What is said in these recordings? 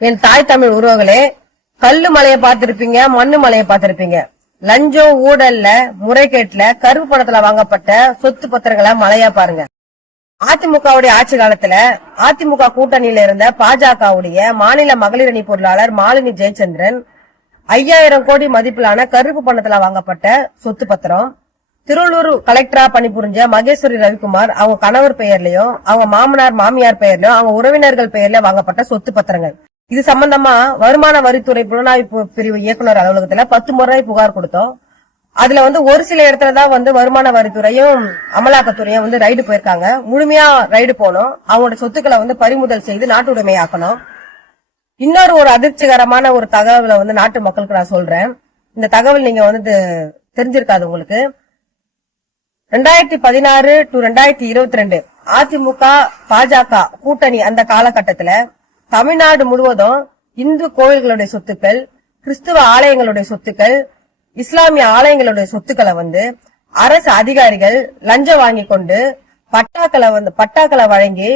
என் தாய் தமிழ் உறவுகளே, கல்லு மலையை பார்த்திருப்பீங்க, மண்ணு மலையை பார்த்திருப்பீங்க. லஞ்சம், ஊழல்ல, முறைகேட்டுல, கருப்பு பணத்துல வாங்கப்பட்ட சொத்து பத்திரங்களை மலையா பாருங்க. அதிமுகவுடைய ஆட்சி காலத்துல அதிமுக கூட்டணியில இருந்த பாஜகவுடைய மாநில மகளிர் அணி பொருளாளர் மாலினி ஜெயச்சந்திரன் 5000 கோடி மதிப்பிலான கருப்பு பணத்துல வாங்கப்பட்ட சொத்து பத்திரம், திருவள்ளூர் கலெக்டரா பணிபுரிஞ்ச மகேஸ்வரி ரவிக்குமார் அவங்க கணவர் பெயர்லயும், அவங்க மாமனார் மாமியார் பெயர்லயும், அவங்க உறவினர்கள் பெயர்ல வாங்கப்பட்ட சொத்து பத்திரங்கள். இது சம்பந்தமா வருமான வரித்துறை புலனாய்வு பிரிவு இயக்குநர் அலுவலகத்துல 10 முறை புகார் கொடுத்தோம். அதுல ஒரு சில இடத்துலதான் வருமான வரித்துறையும் அமலாக்கத்துறையும் ரைடு போயிருக்காங்க. முழுமையா ரைடு போனோம். அவங்களோட சொத்துக்களை பறிமுதல் செய்து நாட்டு உடைமையாக்கணும். இன்னொரு ஒரு அதிர்ச்சிகரமான ஒரு தகவலை நாட்டு மக்களுக்கு நான் சொல்றேன். இந்த தகவல் நீங்க தெரிஞ்சிருக்காது உங்களுக்கு. 2016 to 2022 அதிமுக பாஜக கூட்டணி அந்த காலகட்டத்துல தமிழ்நாடு முழுவதும் இந்து கோயில்களுடைய சொத்துக்கள், கிறிஸ்துவ ஆலயங்களுடைய சொத்துக்கள், இஸ்லாமிய ஆலயங்களுடைய சொத்துக்களை அரசு அதிகாரிகள் லஞ்சம் வாங்கி கொண்டு பட்டாக்களை வழங்கி,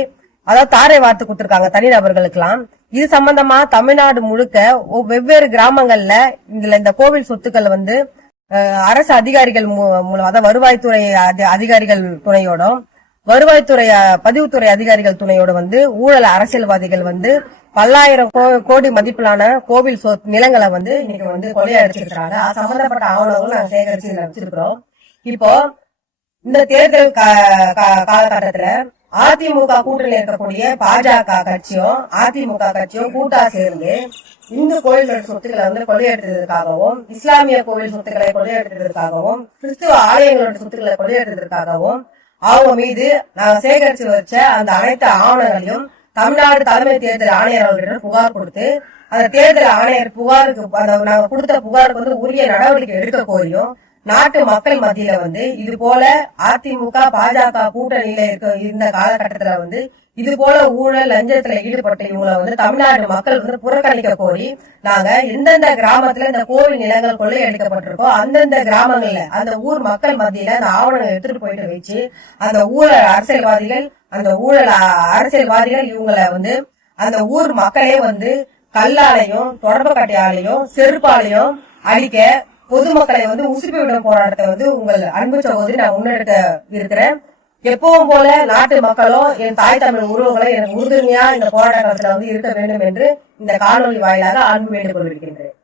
அதாவது தாரை வார்த்து கொடுத்திருக்காங்க தனிநபர்களுக்கெல்லாம். இது சம்பந்தமா தமிழ்நாடு முழுக்க வெவ்வேறு கிராமங்கள்ல இந்த கோவில் சொத்துக்கள் அரசு அதிகாரிகள் மூலம், அதாவது வருவாய்த்துறை அதிகாரிகள் துணையோடும், வருவாய்த்துறை பதிவுத்துறை அதிகாரிகள் துணையோடு ஊழல் அரசியல்வாதிகள் பல்லாயிரம் கோடி மதிப்பிலான கோவில் நிலங்களை இன்னைக்கு கொள்ளையடிச்சிருக்காங்க. அது சம்பந்தப்பட்ட ஆவணங்களும் நாங்க சேகரிச்சு வச்சிருக்கிறோம். இப்போ இந்த தேர்தல் காலகட்டத்துல அதிமுக கூட்டணியில் இருக்கக்கூடிய பாஜக கட்சியும் அதிமுக கட்சியும் கூட்டா சேர்ந்து இந்து கோயில்களோட சொத்துக்களை கொள்ளையடித்ததற்காகவும், இஸ்லாமிய கோவில் சொத்துக்களை கொள்ளையடித்ததற்காகவும், கிறிஸ்துவ ஆலயங்களோட சொத்துக்களை கொள்ளையடித்ததற்காகவும் அவங்க மீது நாங்க சேகரிச்சு வச்ச அந்த அனைத்து ஆவணங்களையும் தமிழ்நாடு தலைமை தேர்தல் ஆணையர் அவர்களிடம் புகார் கொடுத்து, அந்த தேர்தல் ஆணையர் நாங்க கொடுத்த புகாருக்கு உரிய நடவடிக்கை எடுக்க கோரியும் நாட்டு மக்கள் மத்தியில இது போல அதிமுக பாஜக கூட்டணியில இருந்த காலகட்டத்துல இது போல ஊழல் லஞ்சத்துல ஈடுபட்ட இவங்களை தமிழ்நாடு மக்கள் புறக்கணிக்க கோரி நாங்க எந்தெந்த கிராமத்துல இந்த கோவில் நிலங்கள் கொள்ளையடிக்கப்பட்டிருக்கோ அந்தந்த கிராமங்கள்ல அந்த ஊர் மக்கள் மத்தியில அந்த ஆவணங்களை எடுத்துட்டு போயிட்டு வச்சு அந்த ஊழல் அரசியல்வாதிகள் இவங்களை அந்த ஊர் மக்களே கல்லாலையும் தொடர்பு கட்டையாலையும் செருப்பாலையும் அடிக்க பொதுமக்களை உசுப்பி விடும் போராட்டத்தை உங்கள் அன்பு சகோதரி நான் முன்னெடுக்க இருக்கிறேன். எப்பவும் போல நாட்டு மக்களும் என் தாய் தமிழ் உறவுகளை எனக்கு உறுதுணையா இந்த போராட்டத்துல இருக்க வேண்டும் என்று இந்த காணொலி வாயிலாக அன்பு வேண்டுகொள்கிறேன்.